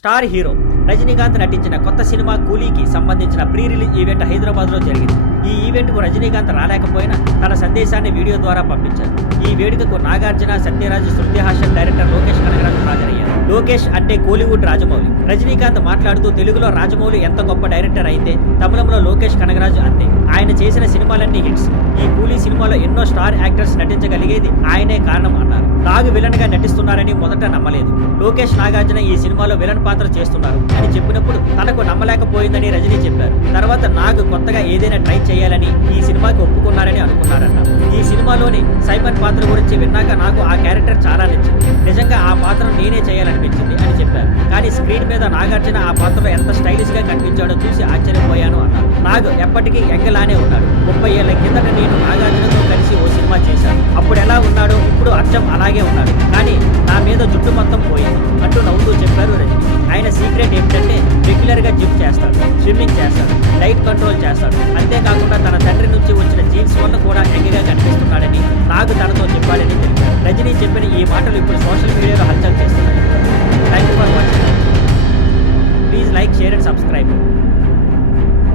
Star hero Rajinikanth నటించిన కొత్త cinema కూలీకి సంబంధించిన ప్రీ రిలీజ్ ఈవెంట్ హైదరాబాద్లో జరిగింది. ఈ ఈవెంట్కు రజనీకాంత్ రాలేకపోయినా తన సందేశాన్ని వీడియో ద్వారా పంపించారు. ఈ వేడుకకు నాగార్జున, సత్యరాజ్, శృతి హాసన్, డైరెక్టర్ లోకేష్ కనగరాజు హాజరయ్యారు. లోకేష్ అంటే కోలీవుడ్ రాజమౌళి. రజనీకాంత్ మాట్లాడుతూ తెలుగులో రాజమౌళి ఎంత గొప్ప డైరెక్టర్ అయితే తమిళంలో లోకేష్ కనగరాజు అంతే. ఆయన చేసిన సినిమాలన్నీ హిట్స్. ఈ కూలీ సినిమాలో ఎన్నో స్టార్ యాక్టర్స్ నటించగలిగేది ఆయనే కారణం అన్నారు. నాగ్ విలన్ గా నటిస్తున్నారని మొదట నమ్మలేదు. లోకేష్, నాగార్జున ఈ సినిమాలో విలన్ పాత్ర చేస్తున్నారు అని చెప్పినప్పుడు తనకు నమ్మలేకపోయిందని రజనీ చెప్పారు. తర్వాత నాగ్ కొత్తగా ఏదైనా ట్రై చేయాలని ఈ సినిమాకి ఒప్పుకున్నారని అనుకున్నారన్న. ఈ సినిమాలోని సైమన్ పాత్ర గురించి విన్నాక నాకు ఆ క్యారెక్టర్ చాలా నచ్చింది. నిజంగా ఆ పాత్రను నేనే చేయాలనిపించింది అని చెప్పారు. కానీ స్క్రీన్ మీద నాగార్జున ఆ పాత్రలో ఎంత స్టైలిష్ గా కనిపించాడో చూసి ఆశ్చర్యపోయాను అన్నారు. నాగ్ ఎప్పటికీ యంగలానే ఉన్నాడు. 30 ఏళ్ల కిందట నేను నాగార్జునతో కలిసి ఓ సినిమా చేశాను. అప్పుడు ఎలా ఉన్నాడో ఇప్పుడు అచ్చం అలాగే ఉన్నాడు. కానీ నా మీద జుట్టు మొత్తం పోయింది అంటూ నవ్వుతూ చెప్పారు రజనీ. ఆయన సీక్రెట్ ఏమిటంటే రెగ్యులర్ గా జిమ్ చేస్తాడు, స్విమ్మింగ్ చేస్తాడు, డైట్ కంట్రోల్ చేస్తాడు. అంతేకాకుండా తన తండ్రి నుంచి